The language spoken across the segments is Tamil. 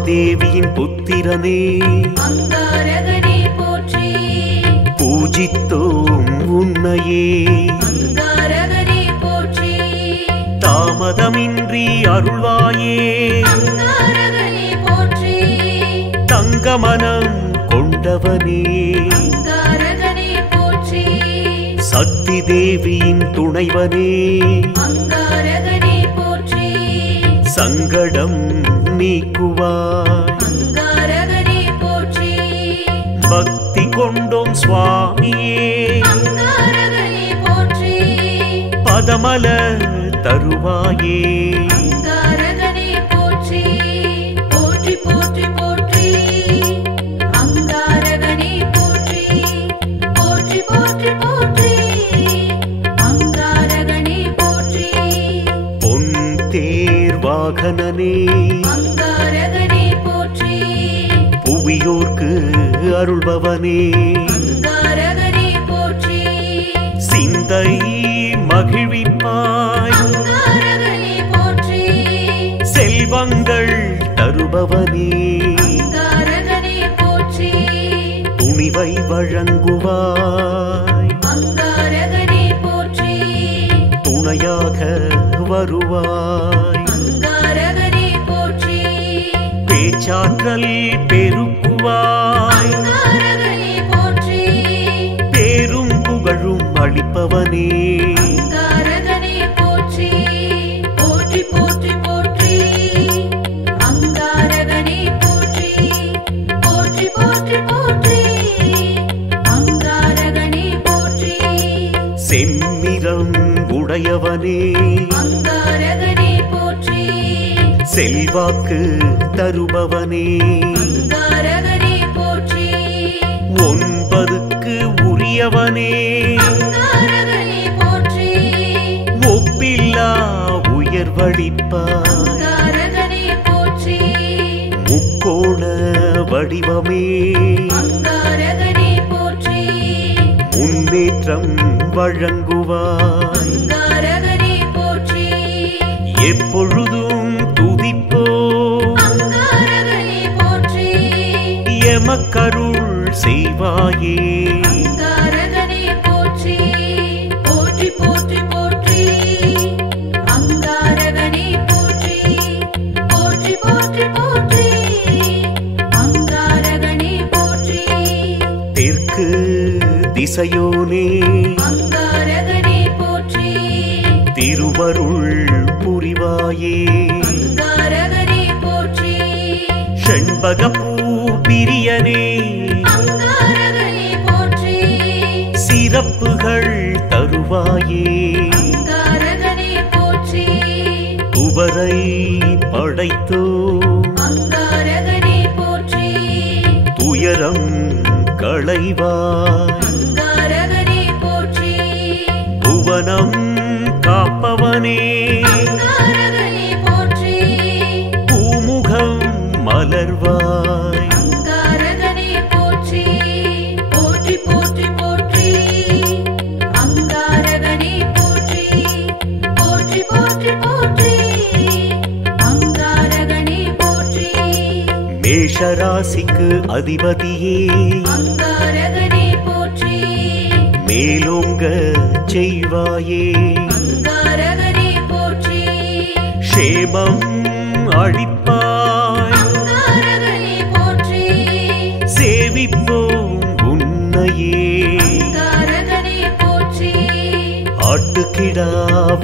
உமாதேவியின் புத்திரனே அங்காரகனே போற்றி. பூஜித்தோம் உன்னையே அங்காரகனே போற்றி. தாமதமின்றி அருள்வாயே அங்காரகனே போற்றி. தங்கமனம் கொண்டவனே அங்காரகனே போற்றி. சக்தி தேவியின் துணைவனே அங்காரகனே போற்றி. சங்கடம் நீக்குவாய் அங்காரகனே போற்றி. பக்தி கொண்டோம் சுவாமியே அங்காரகனே போற்றி. பதமல தருவாயே அங்காரகனே போற்றி. போற்றி போற்றி போற்றி. அங்காரகனே போற்றி. போற்றி போற்றி போற்றி. அங்காரகனே போற்றி. பொன் தேர் வாகனனே அங்காரகனே போற்றி. புவியோர்க்கு அருள்பவனே அங்காரகனே போற்றி. சிந்தை மகிழ்விப்பாய் அங்காரகனே போற்றி. செல்வங்கள் தருபவனே அங்காரகனே போற்றி. துணிவை வழங்குவாய் அங்காரகனே போற்றி. துணையாக வருவாய் அங்காரகனே போற்றி. பேச்சாற்றல் பெருக்குவாய் அங்காரகனே போற்றி. பேரும் புகழும் அளிப்பவனே அங்காரகனே போற்றி. போற்றி போற்றி போற்றி. அங்காரகனே போற்றி. போற்றி போற்றி போற்றி. அங்காரகனே போற்றி. செம்மிரம் உடையவனே அங்காரகனே போற்றி. செல்வாக்கு தருபவனே அங்காரகனே போற்றி. 9க்கு உரியவனே அங்காரகனே போற்றி. ஒப்பில்லா உயர்வளிப்பாய் அங்காரகனே போற்றி. முக்கோண வடிவமே அங்காரகனே போற்றி. முன்னேற்றம் வழங்குவாய் அங்காரகனே போற்றி. எப்பொழுதும் துதிப்போ அங்காரகனே போற்றி. எமக்கருள் செய்வாயே அங்காரகனே போற்றி. போற்றி போற்றி போற்றி. அங்காரகனே போற்றி. போற்றி போற்றி போற்றி. அங்காரகனே போற்றி. தெற்கு திசையோனே அங்காரகனே போற்றி. திருவருள் புரிவாயே அங்காரகனே போற்றி. செண்பகப்பூ பிரியனே அங்காரகனே போற்றி. சிறப்புகள் தருவாயே அங்காரகனே போற்றி. துவரை படைத்தோ அங்காரகனே போற்றி. துயரம் களைவாய் அங்காரகனே போற்றி. புவனம் காப்பவனே அங்காரகனே போற்றி. பூமுகம் மலர்வாய் அங்காரகனே போற்றி. போற்றி போற்றி போற்றி. அங்காரகனே போற்றி. போற்றி போற்றி போற்றி. அங்காரகனே போற்றி. மேஷராசிக்கு அதிபதியே அங்காரகனே போற்றி. மேலோங்க செய்வாயே அங்காரகனே போற்றி. க்ஷேமம் அளிப்பாய் அங்காரகனே போற்றி. சேவிப்போம் உன்னையே அங்காரகனே போற்றி. ஆட்டுக்கிடா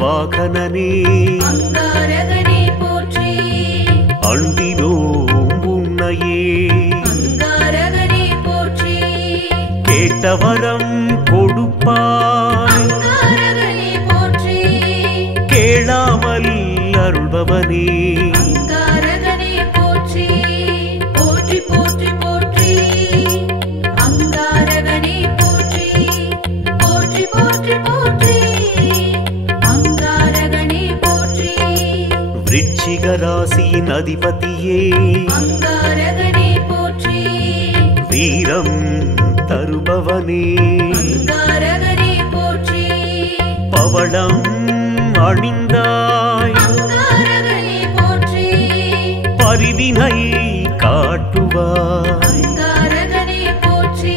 வாகனனே அங்காரகனே போற்றி. அண்டினோம் உன்னையே அங்காரகனே போற்றி. கேட்டவரம் கொடுப்பாய் அங்காரகனே போற்றி. கேளாமல் அருள்பவனே அங்காரகனே போற்றி. போற்றி போற்றி போற்றி. அங்காரகனே போற்றி. போற்றி போற்றி போற்றி. அங்காரகனே போற்றி. விருச்சிக ராசியின் அதிபதியே அங்காரகனே போற்றி. வீரம் தருபவனே அங்காரகனே போற்றி. பவளம் அணிந்தாய் அங்காரகனே போற்றி. பரிவினை அருள்வாய். அங்காரகனே போற்றி.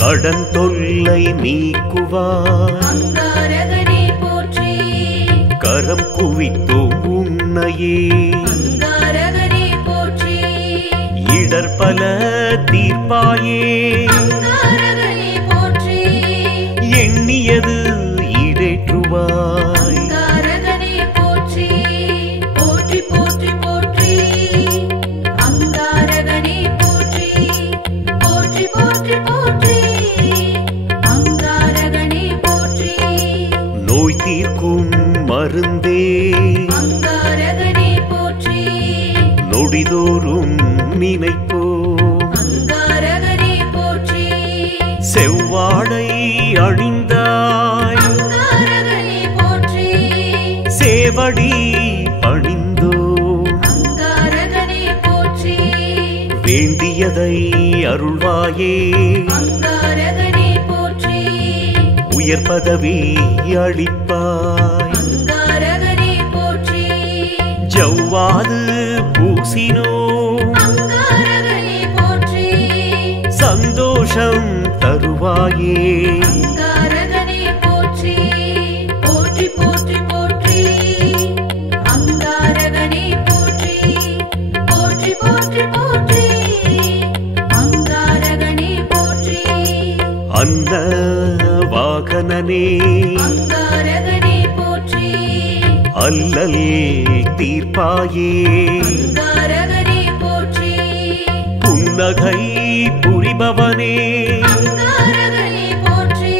கடன் தொல்லை நீக்குவாய். அங்காரகனே போற்றி. கரம் குவித்தோம் உன்னையே. அங்காரகனே போற்றி. இடர் பல தீர்ப்பாயே. அங்காரகனே போற்றி. எண்ணியது ஈடேற்றுவாய். அங்காரகனே போற்றி. போற்றி போற்றி போற்றி. அங்காரகனே போற்றி. போற்றி போற்றி போற்றி. அங்காரகனே போற்றி. நோய் தீர்க்கும் மருந்தே. அங்காரகனே போற்றி. நொடிதோறும் நினைப்போ. அங்காரகனே போற்றி. செவ்வாடை அணிந்தாய். அங்காரகனே போற்றி. சேவடி பணிந்தோ. அங்காரகனே போற்றி. வேண்டியதை அருள்வாயே. அங்காரகனே போற்றி. உயர் பதவி அளிப்பாய். அங்காரகனே போற்றி. ஜவ்வாது பூசினோ. அங்காரகனே போற்றி. சந்தோஷம் தருவாயே. அங்காரகனே போற்றி. போற்றி போற்றி போற்றி. அங்காரகனே போற்றி. போற்றி போற்றி போற்றி. அங்காரகனே போற்றி. அன்ன வாகனனே. அங்காரகனே போற்றி. அல்லல் தீர்ப்பாயே. அங்காரகனே போற்றி. புன்னகை புரிபவனே. அங்காரகனே போற்றி.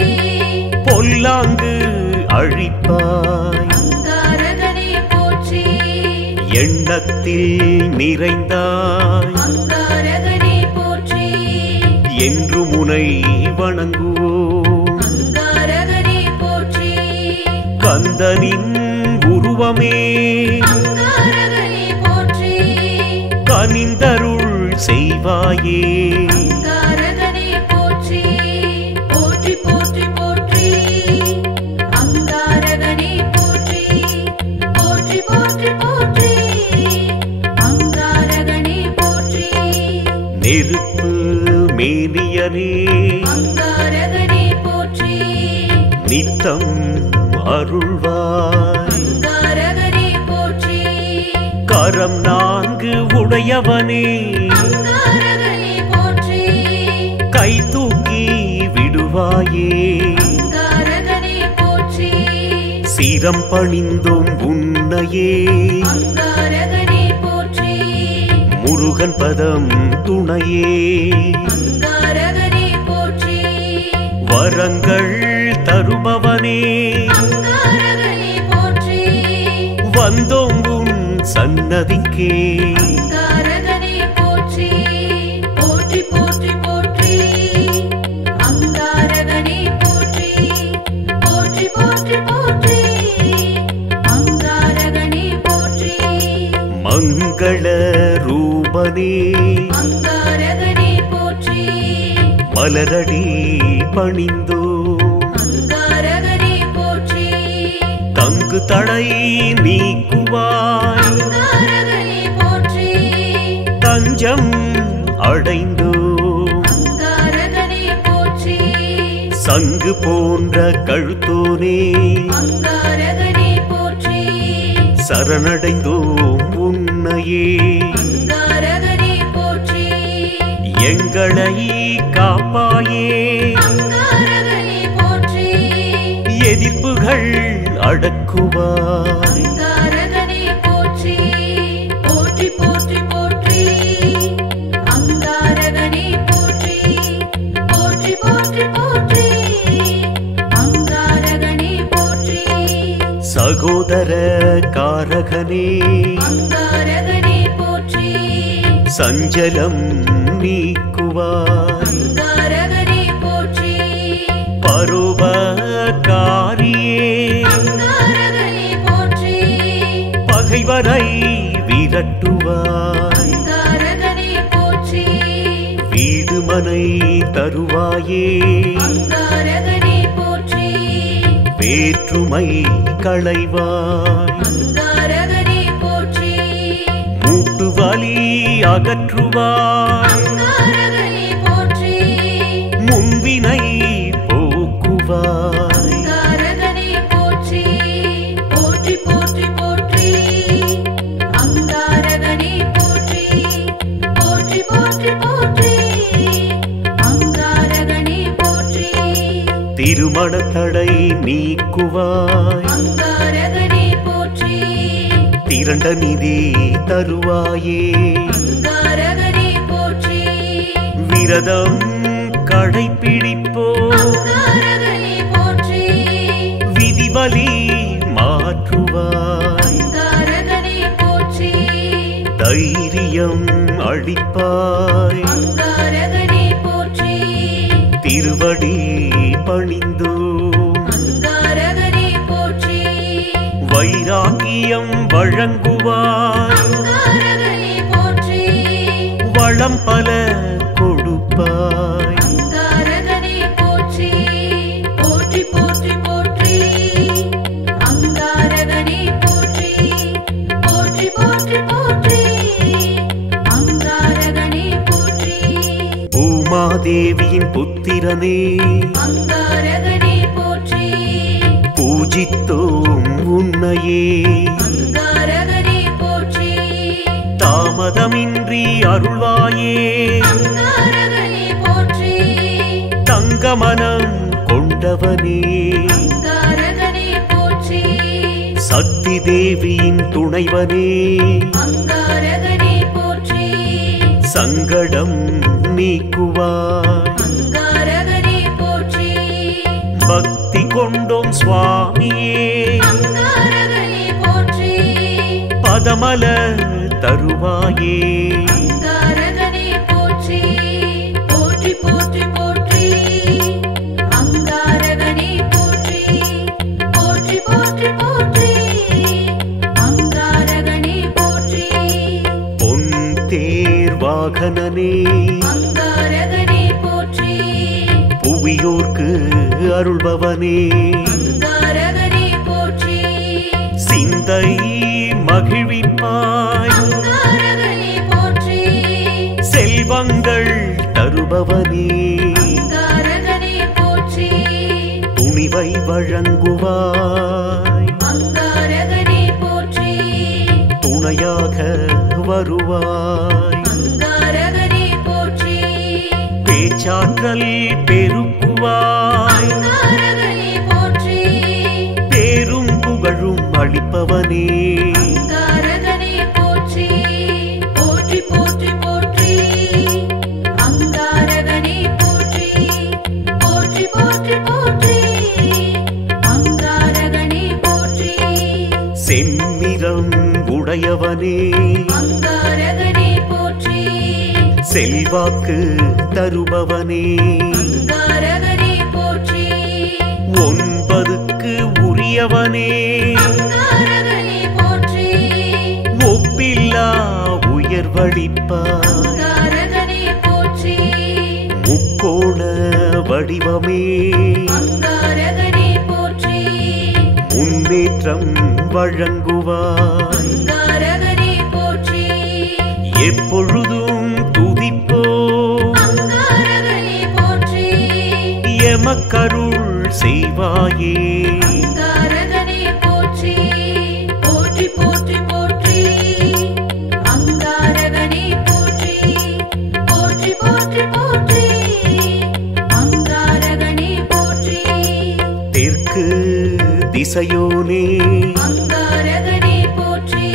பொல்லாங்கு அழிப்பாய். அங்காரகனே போற்றி. எண்ணத்தில் நிறைந்தாய். அங்காரகனே போற்றி. என்று முனை வணங்குவோம். அங்காரகனே போற்றி. கந்தனின் உருவமே. அங்காரகனே போற்றி. கனிந்தருள் செய்வாயே. அங்காரகனே போற்றி. போற்றி போற்றி போற்றி. அங்காரகனே போற்றி. போற்றி போற்றி போற்றி. அங்காரகனே போற்றி. நெருப்பு மேனியனே. அங்காரகனே போற்றி. நித்தம் அருள்வாய். அங்காரகனே போற்றி. கரம் நான்கு உடையவனே. அங்காரகனே போற்றி. கை தூக்கி விடுவாயே. அங்காரகனே போற்றி. சிரம் பணிந்தோம் உன்னையே. அங்காரகனே போற்றி. முருகன் பதம் துணையே. அங்காரகனே போற்றி. வரங்கள் தருபவனே. அங்காரகனே போற்றி. வந்தோம் உன் சன்னதிக்கே. அங்காரகனே போற்றி. போற்றி போற்றி போற்றி. அங்காரகனே போற்றி. போற்றி போற்றி போற்றி. அங்காரகனே போற்றி. மங்கள ரூபனே. அங்காரகனே போற்றி. மலரடி பணிந்தோ. அங்காரகனே போற்றி. தங்கு தடை நீக்குவாய். அங்காரகனே போற்றி. தஞ்சம் அடைந்தோ. அங்காரகனே போற்றி. சங்கு போன்ற கழுத்தோனே. அங்காரகனே போற்றி. சரணடைந்தோம் உன்னையே. அங்காரகனே போற்றி. எங்களை காப்பாயே. அங்காரகனே போற்றி. எதிர்ப்புகள் அடக்குவாய். அங்காரகனே போற்றி. போற்றி போற்றி போற்றி. அங்காரகனே போற்றி. போற்றி போற்றி போற்றி. அங்காரகனே போற்றி. சகோதர காரகனே. அங்காரகனே போற்றி. சஞ்சலம் நீக்குவாய். அங்காரகனே போற்றி. பரோபகாரியே. அங்காரகனே போற்றி. பகைவரை விரட்டுவாய். அங்காரகனே போற்றி. வீடுமனை தருவாயே. அங்காரகனே போற்றி. வேற்றுமை களைவாய். அங்காரகனே போற்றி. மூட்டு வலி அகற்றுவாய். தருவாய் அங்காரகனே போற்றி முன்வினை போக்குவாய் அங்காரகனே போற்றி போற்றி போற்றி போற்றி அங்காரகனே போற்றி போற்றி போற்றி போற்றி அங்காரகனே போற்றி திருமண தடை நீக்குவாய் அங்காரகனே போற்றி திரண்ட நிதி தருவாயே அங்காரகனே போற்றி விரதம் கடைப்பிடிப்போ அங்காரகனே போற்றி விதிவலி மாற்றுவாய் அங்காரகனே போற்றி தைரியம் அளிப்பாய் அங்காரகனே போற்றி திருவடி பணிந்தோ அங்காரகனே போற்றி வைராகியம் வழங்குவாய் அங்காரகனே போற்றி வளம் பல கொடுப்பாய் அங்காரகனே போற்றி போற்றி போற்றி போற்றி அங்காரகனே போற்றி போற்றி போற்றி போற்றி அங்காரகனே போற்றி பூமாதேவியின் புத்திரனே அங்காரகனே போற்றி பூஜித்தோம் உன்னையே அங்காரகனே போற்றி தாமதமின்றி அருள்வாயே அங்காரகனே போற்றி தங்கமனம் கொண்டவனே அங்காரகனே போற்றி சக்தி தேவியின் துணைவனே அங்காரகனே போற்றி சங்கடம் நீக்குவாய் அங்காரகனே போற்றி பக்தி கொண்டோம் சுவாமியே அங்காரகனே போற்றி பதமல தருவாயே அங்காரகனே போற்றி போற்றி போற்றி போற்றி அங்காரகனே போற்றி போற்றி போற்றி போற்றி அங்காரகனே போற்றி பொன் தேர் வாகனனே அங்காரகனே போற்றி புவியோர்க்கு அருள்பவனே அங்காரகனே போற்றி சிந்தை மகிழ்விப்பாய் அங்காரகனே போற்றி செல்வங்கள் தருபவனே அங்காரகனே போற்றி துணிவை வழங்குவாய் அங்காரகனே போற்றி துணையாக வருவாய் அங்காரகனே போற்றி பேச்சாற்றல் பெருக்குவாய் அங்காரகனே போற்றி பேரும் புகழும் அளிப்பவனே அங்காரகனே போற்றி போற்றி போற்றி போற்றி அங்காரகனே போற்றி போற்றி போற்றி போற்றி அங்காரகனே போற்றி செம்மிரம் உடையவனே அங்காரகனே போற்றி செல்வாக்கு தருபவனே அங்காரகனே போற்றி 9க்கு உரியவனே அங்காரகனே போற்றி ஒப்பில்லா உயர்வழிப்பாய் அங்காரகனே போற்றி முக்கோண வடிவமே அங்காரகனே போற்றி முன்னேற்றம் வழங்குவாய் அங்காரகனே போற்றி எப்பொழுதும் துதிப்போ அங்காரகனே போற்றி எமக்கருள் செய்வாயே அங்காரகனே போற்றி போற்றி போற்றி போற்றி அங்காரகனே போற்றி போற்றி போற்றி போற்றி அங்காரகனே போற்றி தெற்கு திசையோனே அங்காரகனே போற்றி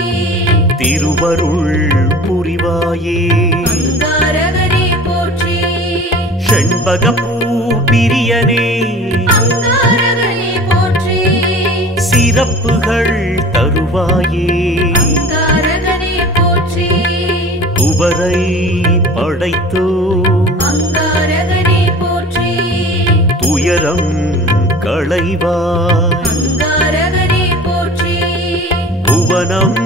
திருவருள் புரிவாயே அங்காரகனே போற்றி செண்பகப்பூ பிரியனே அங்காரகனே போற்றி சிறப்புகள் தருவாயே அங்காரகனே போற்றி துவரை படைத்தோ அங்காரகனே போற்றி துயரம் களைவாய் அங்காரகனே போற்றி புவனம்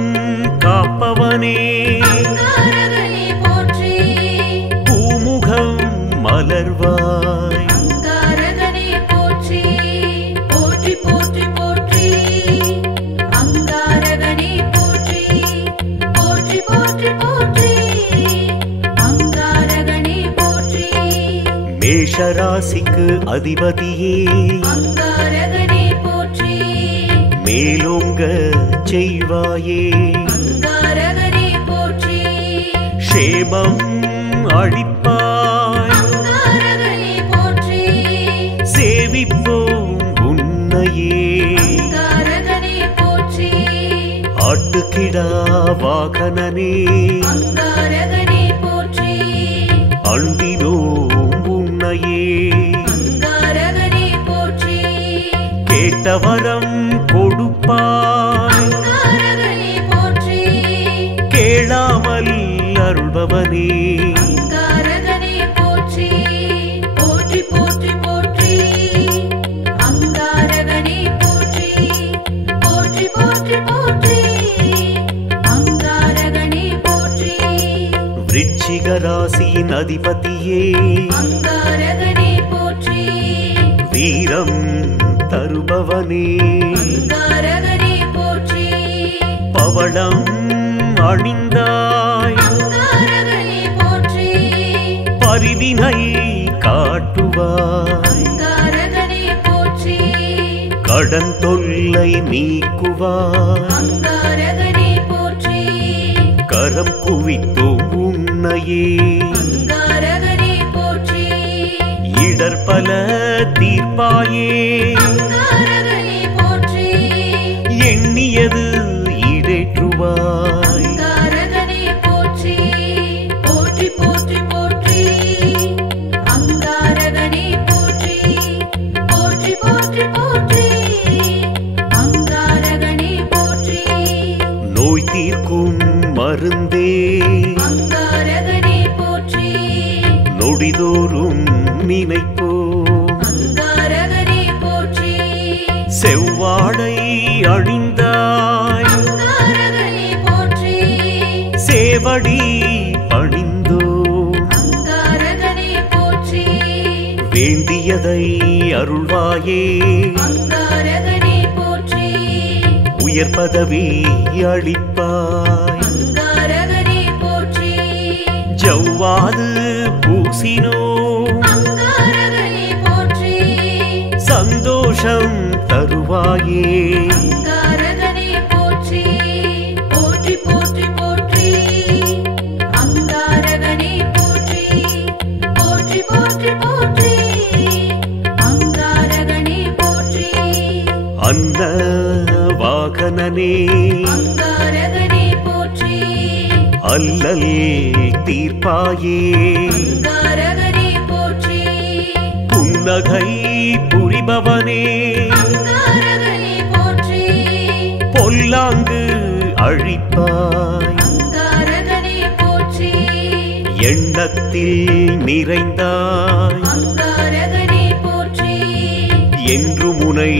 காப்பவனே அங்காரகனே போற்றி பூமுகம் மலர்வாய் அங்காரகனே போற்றி போற்றி போற்றி போற்றி அங்காரகனே போற்றி போற்றி போற்றி போற்றி மேஷராசிக்கு அதிபதியே அங்காரகனே போற்றி மேலோங்க செய்வாயே அங்காரகனே போற்றி க்ஷேமம் அளிப்பாய் அங்காரகனே போற்றி சேவிப்போம் உன்னையே அங்காரகனே போற்றி ஆட்டுக்கிடா வாகனனே அங்காரகனே போற்றி அண்டினோம் உன்னையே அங்காரகனே போற்றி கேட்டவரம் கொடுப்பாய் அங்காரகனே போற்றி கேளாமல் அருள்பவனே அங்காரகனே போற்றி போற்றி போற்றி போற்றி அங்காரகனே போற்றி போற்றி போற்றி போற்றி அங்காரகனே போற்றி விருச்சிக ராசியின் அதிபதியே அங்காரகனே போற்றி வீரம் தருபவனே அங்காரகனே போற்றி பவளம் அணிந்தாய் அங்காரகனே போற்றி பரிவினை காட்டுவாய் அங்காரகனே போற்றி கடன் தொல்லை நீக்குவாய் அங்காரகனே போற்றி கரம் குவித்தோம் உன்னையே அங்காரகனே போற்றி இடர்பல தீர்ப்பாயே அங்காரகனே போற்றி எண்ணியது ஈடேற்றுவாய் அங்காரகனே போற்றி போற்றி போற்றி போற்றி அங்காரகனே போற்றி போற்றி போற்றி போற்றி அங்காரகனே போற்றி நோய் தீர்க்கும் மருந்தே அங்காரகனே போற்றி நொடிதோறும் நினைப்போம் அங்காரகனே போற்றி செவ்வாடை அணிந்தாய் அங்காரகனே போற்றி சேவடி பணிந்தோம் அங்காரகனே போற்றி வேண்டியதை அருள்வாயே அங்காரகனே போற்றி உயர் பதவி அளிப்பாய் அங்காரகனே போற்றி ஜவ்வாது பூசினோ அங்காரகனே போற்றி சந்தோஷம் தருவாயே அங்காரகனே போற்றி போற்றி போற்றி போற்றி அங்காரகனே போற்றி போற்றி போற்றி போற்றி அங்காரகனே போற்றி அன்ன வாகனனே அங்காரகனே போற்றி அல்லல் தீர்ப்பாயே அங்காரகனே போற்றி புன்னகை புரிபவனே அங்காரகனே போற்றி பொல்லாங்கு அழிப்பாய் அங்காரகனே போற்றி எண்ணத்தில் நிறைந்தாய் அங்காரகனே போற்றி என்று முனை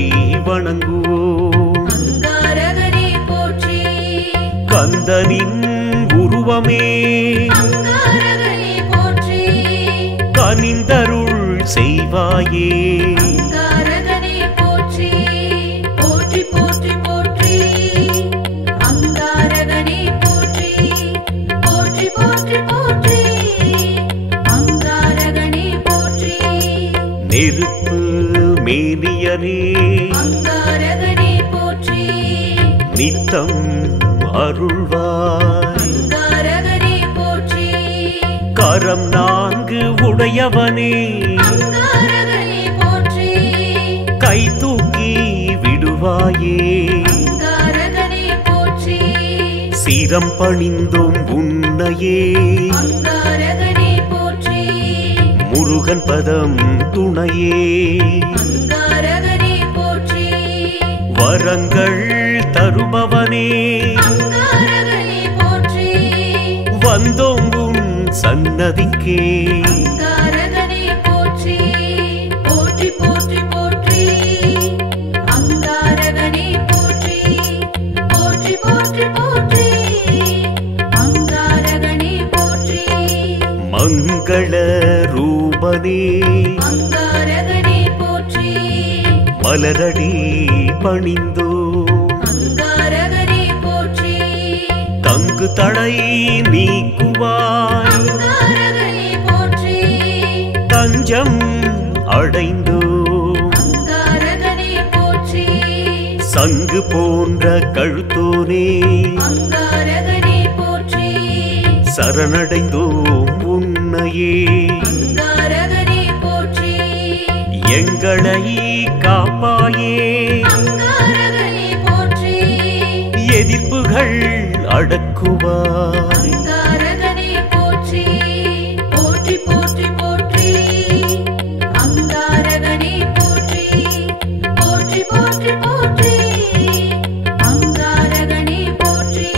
வணங்குவோம் அங்காரகனே போற்றி கந்தனின் உருவமே அங்காரகனே போற்றி கனிந்தருள் செய்வாயே அங்காரகனே போற்றி போற்றி போற்றி போற்றி அங்காரகனே போற்றி போற்றி போற்றி போற்றி அங்காரகனே போற்றி நெருப்பு மேனியனே அங்காரகனே போற்றி நித்தம் அருள்வாய் அங்காரகனே போற்றி கரம் நான்கு உடையவனே அங்காரகனே போற்றி கை தூக்கி விடுவாயே அங்காரகனே போற்றி சிரம் பணிந்தோம் உன்னையே அங்காரகனே போற்றி முருகன் பதம் துணையே அங்காரகனே போற்றி வரங்கள் தருபவனே அங்காரகனே போற்றி வந்தோம் உன் சன்னதிக்கே அங்காரகனே போற்றி போற்றி போற்றி போற்றி அங்காரகனே போற்றி போற்றி போற்றி போற்றி அங்காரகனே போற்றி மங்கள ரூபனே அங்காரகனே போற்றி மலரடி பணிந்தோ அங்காரகனே போற்றி தங்கு தடை நீக்குவாய் அங்காரகனே போற்றி தஞ்சம் சங்கு போன்ற கழுத்தோனே அங்காரகனே போற்றி சரணடைந்தோம் உன்னையே அங்காரகனே போற்றி எங்களை காப்பாயே அங்காரகனே போற்றி எதிர்ப்புகள் அடக்குவாய் அங்காரகனே போற்றி போற்றி போற்றி போற்றி அங்காரகனே போற்றி போற்றி போற்றி போற்றி அங்காரகனே போற்றி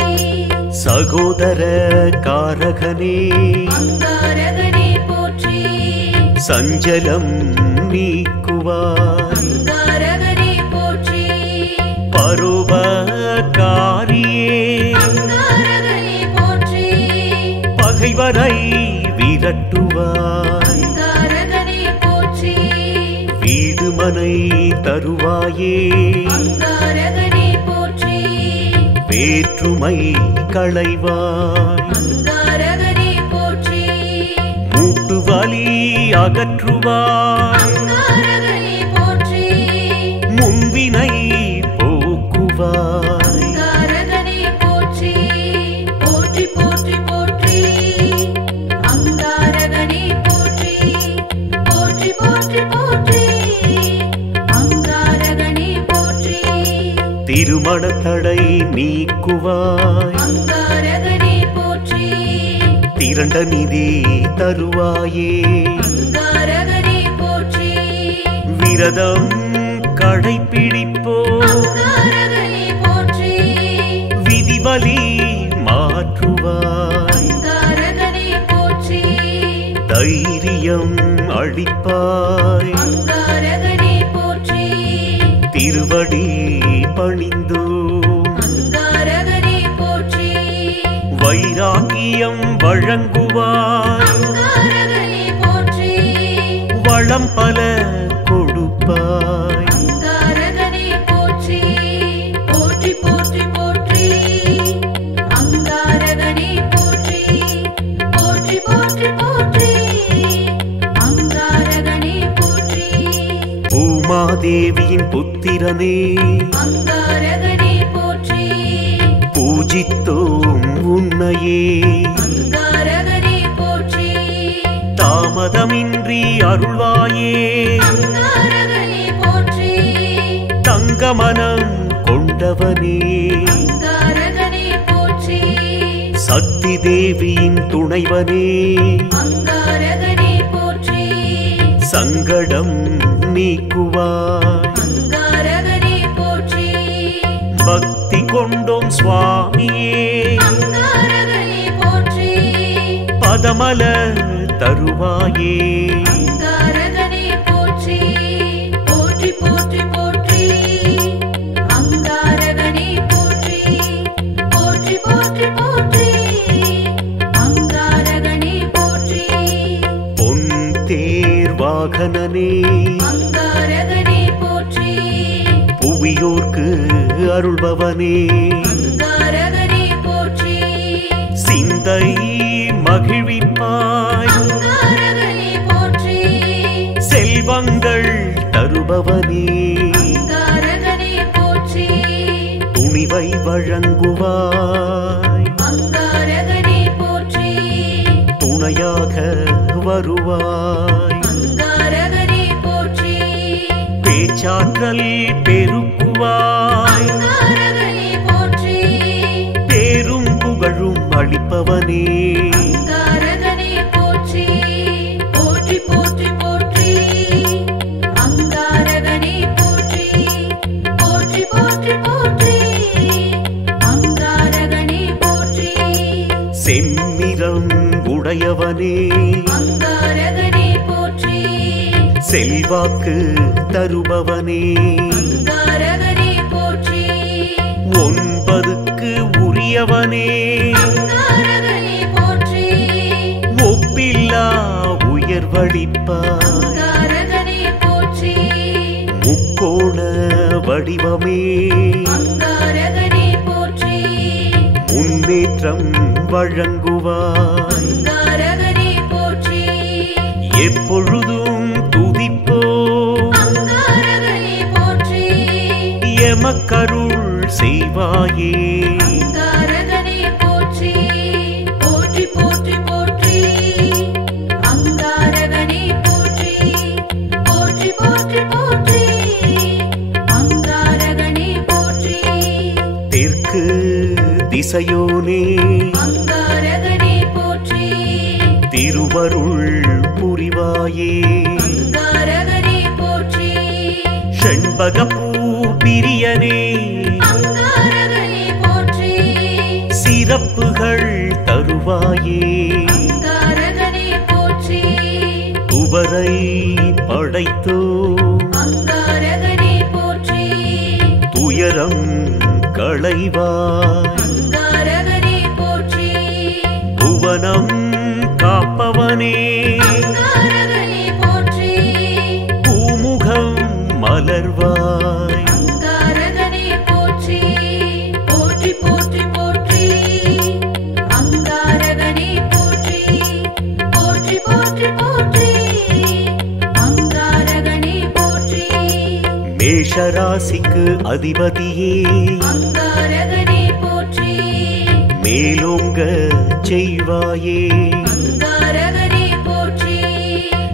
சகோதர காரகனே அங்காரகனே போற்றி சஞ்சலம் நீக்குவாய் அங்காரகனே போற்றி பரோபகாரியே அங்காரகனே போற்றி பகைவரை விரட்டுவாய் அங்காரகனே போற்றி வீடுமனை தருவாயே அங்காரகனே போற்றி வேற்றுமை களைவாய் அங்காரகனே போற்றி மூட்டு வலி அகற்றுவாய் அங்காரகனே போற்றி முன்வினை போக்குவாய் அங்காரகனே போற்றி போற்றி போற்றி போற்றி அங்காரகனே போற்றி போற்றி போற்றி போற்றி அங்காரகனே போற்றி திருமண தடை நீக்குவாய் அங்காரகனே போற்றி திரண்ட நிதி தருவாயே அங்காரகனே போற்றி விரதம் கடைப்பிடிப்போ அங்காரகனே போற்றி விதிவலி மாற்றுவாய் அங்காரகனே போற்றி தைரியம் அளிப்பாய் அங்காரகனே போற்றி திருவடி பணிந்தோ அங்காரகனே போற்றி வைராகியம் வழங்குவாய் அங்காரகனே போற்றி வளம் பல கொடுப்பாய் அங்காரகனே போற்றி போற்றி போற்றி போற்றி அங்காரகனே போற்றி போற்றி போற்றி போற்றி அங்காரகனே போற்றி பூமாதேவியின் புத்திரனே அங்காரகனே போற்றி பூஜித்தோம் உன்னையே அங்காரகனே போற்றி தாமதமின்றி அருள்வாயே அங்காரகனே போற்றி தங்கமனம் கொண்டவனே அங்காரகனே போற்றி சக்தி தேவியின் துணைவனே அங்காரகனே போற்றி சங்கடம் நீக்குவாய் அங்காரகனே போற்றி பக்தி கொண்டோம் சுவாமியே அங்காரகனே போற்றி பதமல தருவாயே அங்காரகனே போற்றி போற்றி போற்றி போற்றி அங்காரகனே போற்றி போற்றி போற்றி போற்றி அங்காரகனே போற்றி பொன் தேர்வாகனனே அங்காரகனே போற்றி புவியோர்க்கு அருள்பவனே அங்காரகனே போற்றி சிந்தை மகிழ்விப்பாய் அங்காரகனே போற்றி செல்வங்கள் தருபவனே அங்காரகனே போற்றி துணிவை வழங்குவாய் அங்காரகனே போற்றி துணையாக வருவாய் அங்காரகனே போற்றி பேச்சாற்றல் பெருக்குவாய் அங்காரகனே போற்றி பேரும் புகழும் அளிப்பவனே அங்காரகனே போற்றி போற்றி போற்றி போற்றி அங்காரகனே போற்றி போற்றி போற்றி போற்றி அங்காரகனே போற்றி செம்மிரம் உடையவனே அங்காரகனே போற்றி செல்வாக்கு தருபவனே அங்காரகனே போற்றி 9க்கு உரியவனே அங்காரகனே போற்றி ஒப்பில்லா உயர்வளிப்பாய் அங்காரகனே போற்றி முக்கோண வடிவமே அங்காரகனே போற்றி முன்னேற்றம் வழங்குவாய் அங்காரகனே போற்றி எப்பொழுதும் துதிப்போ அங்காரகனே போற்றி எமக்கருள் செய்வாயே. அங்காரகனே போற்றி போற்றி போற்றி போற்றி அங்காரகனே போற்றி போற்றி போற்றி போற்றி அங்காரகனே போற்றி தெற்கு திசையோனே அங்காரகனே போற்றி திருவருள் புரிவாயே. அங்காரகனே போற்றி செண்பகப்பூ பிரியனே அங்காரகனே போற்றி சிறப்புகள் தருவாயே. அங்காரகனே போற்றி துவரை படைத்தோ அங்காரகனே போற்றி துயரம் களைவாய். அங்காரகனே போற்றி புவனம் காப்பவனே அங்காரகனே போற்றி பூமுகம் மலர்வாய். அங்காரகனே போற்றி போற்றி போற்றி போற்றி அங்காரகனே போற்றி போற்றி போற்றி போற்றி அங்காரகனே போற்றி மேஷராசிக்கு அதிபதியே அங்காரகனே போற்றி மேலோங்க செய்வாயே. அங்காரகனே போற்றி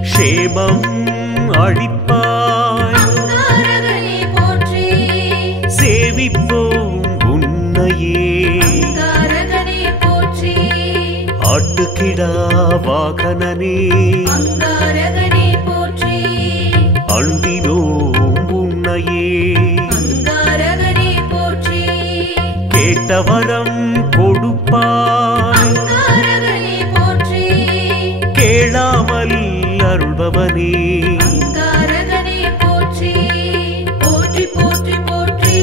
க்ஷேமம் அளிப்பாய். அங்காரகனே போற்றி சேவிப்போம் உன்னையே. அங்காரகனே போற்றி ஆட்டுக்கிடா வாகனனே அங்காரகனே போற்றி அண்டினோம் உன்னையே. அங்காரகனே போற்றி கேட்டவரம் கொடுப்பாய். அங்காரகனே போற்றி கேளாமல் அருள்பவனே அங்காரகனே போற்றி போற்றி போற்றி போற்றி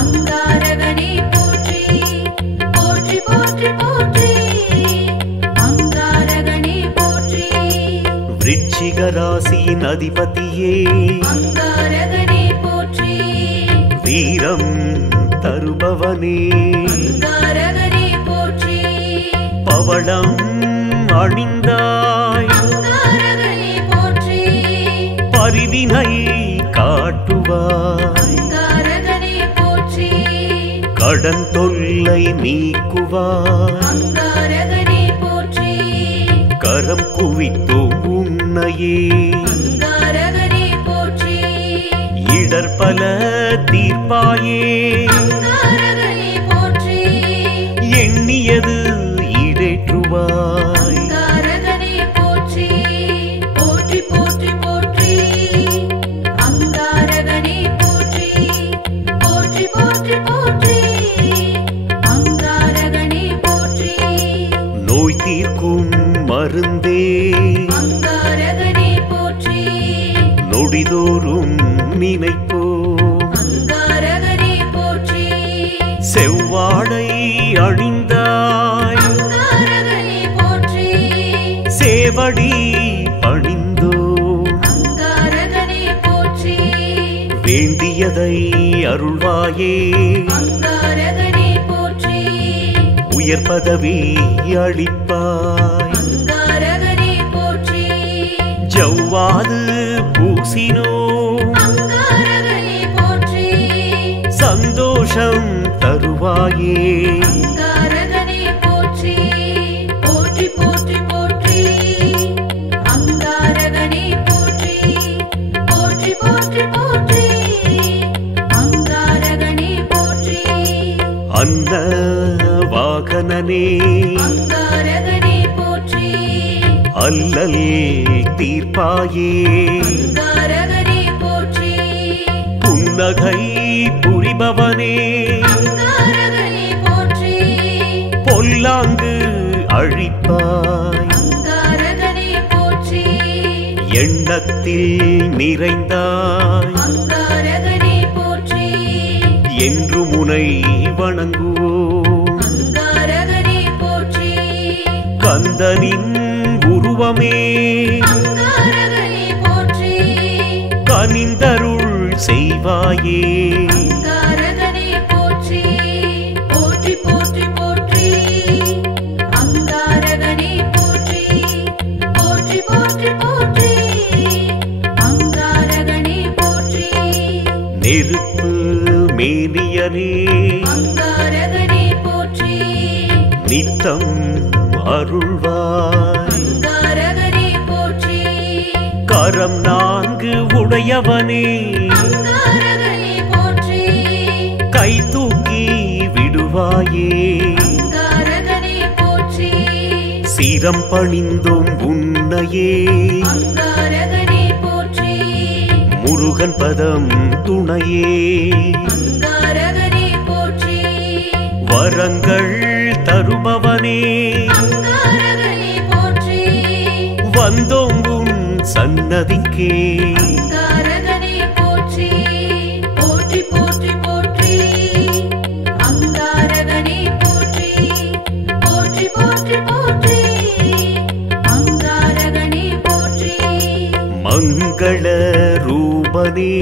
அங்காரகனே போற்றி போற்றி போற்றி போற்றி அங்காரகனே போற்றி விருச்சிக ராசியின் அதிபதியே அங்காரகனே போற்றி வீரம் தருபவனே. அங்காரகனே போற்றி பவளம் அணிந்தாய். அங்காரகனே போற்றி பரிவினை காட்டுவாய். அங்காரகனே போற்றி கடன் தொல்லை நீக்குவாய். அங்காரகனே போற்றி கரம் குவித்தோம் உன்னையே. அங்காரகனே போற்றி இடர்பல தீர்ப்பாயே. அங்காரகனே போற்றி எண்ணியது ஈடேற்றுவாய். அங்காரகனே போற்றி போற்றி போற்றி போற்றி அங்காரகனே போற்றி போற்றி போற்றி போற்றி அங்காரகனே போற்றி நோய் தீர்க்கும் மருந்தே அங்காரகனே போற்றி நொடிதோறும் நினைப்போ. அங்காரகனே போற்றி செவ்வாடை அணிந்தாய். அங்காரகனே போற்றி சேவடி பணிந்தோ. அங்காரகனே போற்றி வேண்டியதை அருள்வாயே. அங்காரகனே போற்றி உயர் பதவி அளிப்பாய். அங்காரகனே போற்றி ஜவ்வாது பூசினோ. அங்காரகனே போற்றி சந்தோஷம் தருவாயே. அங்காரகனே போற்றி போற்றி போற்றி போற்றி அங்காரகனே போற்றி போற்றி போற்றி போற்றி அங்காரகனே போற்றி அன்ன வாகனனே அங்காரகனே போற்றி அல்லல் தீர்ப்பாயே. அங்காரகனே போற்றி புன்னகை புரிபவனே அங்காரகனே போற்றி பொல்லாங்கு அழிப்பாய். அங்காரகனே போற்றி எண்ணத்தில் நிறைந்தாய். அங்காரகனே போற்றி என்று முனை வணங்குவோம். அங்காரகனே போற்றி கந்தனின் உருவமே அங்காரகனே போற்றி கனிந்தருள் செய்வாயே. அங்காரகனே போற்றி போற்றி போற்றி போற்றி அங்காரகனே போற்றி போற்றி போற்றி போற்றி அங்காரகனே போற்றி நெருப்பு மேனியனே அங்காரகனே போற்றி நித்தம் அருள்வாய் அங்காரகனே போற்றி கரம் 4 உடையவனே அங்காரகனே போற்றி கை தூக்கி விடுவாயே அங்காரகனே போற்றி சிரம் பணிந்தோம் உன்னையே அங்காரகனே போற்றி முருகன் பதம் துணையே அங்காரகனே போற்றி வரங்கள் தருபவனே அங்காரகனே போற்றி வந்தோம் உன் சன்னதிக்கே அங்காரகனே போற்றி போற்றி போற்றி போற்றி அங்காரகனே போற்றி போற்றி போற்றி போற்றி அங்காரகனே போற்றி மங்கள ரூபனே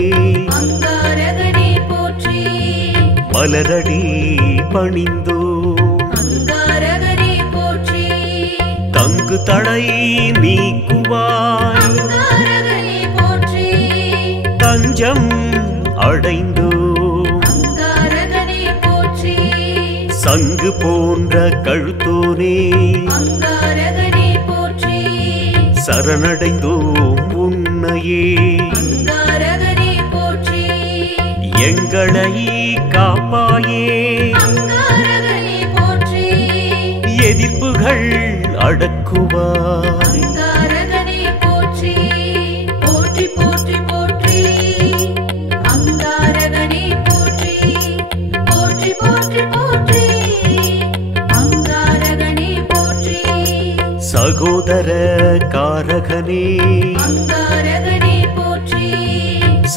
அங்காரகனே போற்றி மலரடி பணிந்தோ அங்காரகனே போற்றி தங்கு தடை நீக்குவாய் அங்காரகனே போற்றி தஞ்சம் அடைந்தோ அங்காரகனே போற்றி சங்கு போன்ற கழுத்தோனே அங்காரகனே போற்றி சரணடைந்தோம் உன்னையே அங்காரகனே போற்றி எங்களை காப்பாயே அங்காரகனே போற்றி எதிர்ப்புகள் அடக்குவாய் அங்காரகனே போற்றி போற்றி போற்றி போற்றி அங்காரகனே போற்றி போற்றி போற்றி போற்றி அங்காரகனே போற்றி சகோதர காரகனே அங்காரகனே போற்றி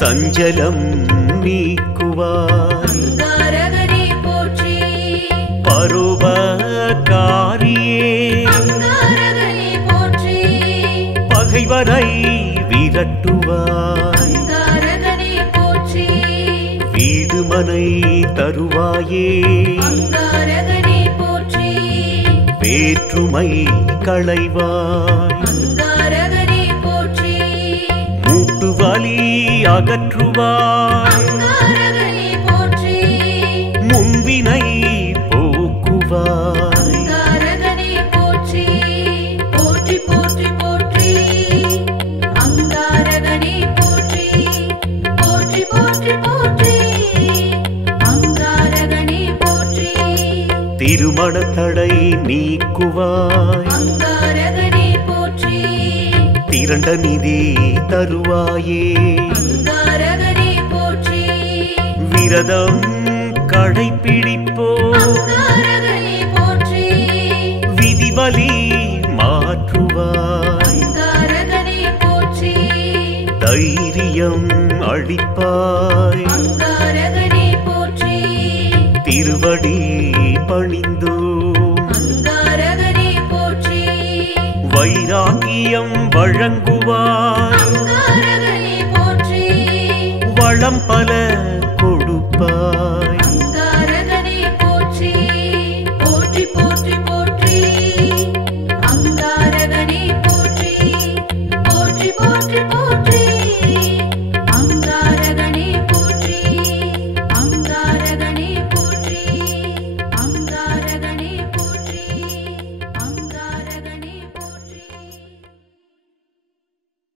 சஞ்சலம் நீக்குவாய் அங்காரகனே போற்றி பருவகாரியே அங்காரகனே போற்றி பகைவரை விரட்டுவாய் அங்காரகனே போற்றி வீடுமனை தருவாயே அங்காரகனே போற்றி வேற்றுமை களைவாய் அங்காரகனே போற்றி மூட்டு வலி அகற்றுவாய் அங்காரகனே போற்றி முன்வினை போக்குவாய் அங்காரகனே போற்றி போற்றி போற்றி போற்றி அங்காரகனே போற்றி போற்றி போற்றி போற்றி அங்காரகனே போற்றி திருமண தடை நீக்குவாய் அங்காரகனே போற்றி திரண்ட நிதி தருவாயே அங்காரகனே போற்றி விரதம் கடைப்பிடிப்போ அங்காரகனே போற்றி விதிவலி மாற்றுவாய் அங்காரகனே போற்றி தைரியம் அளிப்பாய்